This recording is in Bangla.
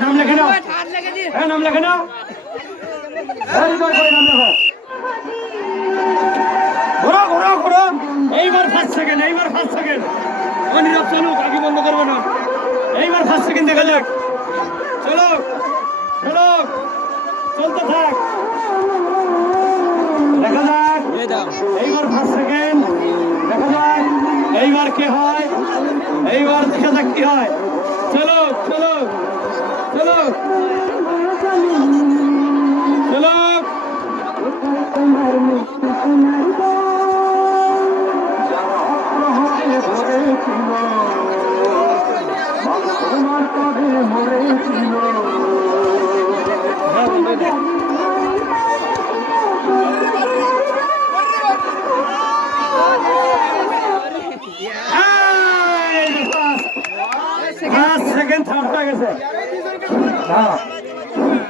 নাম লেখে নাও, নাম লেখে নাও, ঘোরো ঘোরো ঘোরো। এইবার ফার্স্ট সেকেন্ড, এইবার ফার্স্ট সেকেন্ড। নীরব চলুক, আগে বন্ধ করবো না। এইবার ফার্স্ট সেকেন্ড দেখা যাক। চলো চলো, চলতে থাক, দেখা যাক। এইবার ফার্স্ট সেকেন্ড দেখা যাক, এইবার কে হয়, এইবার দেখা যাক কি হয়। চলো চলো চলো চলো। সেকেন্ড থার্ড হয়ে গেছে।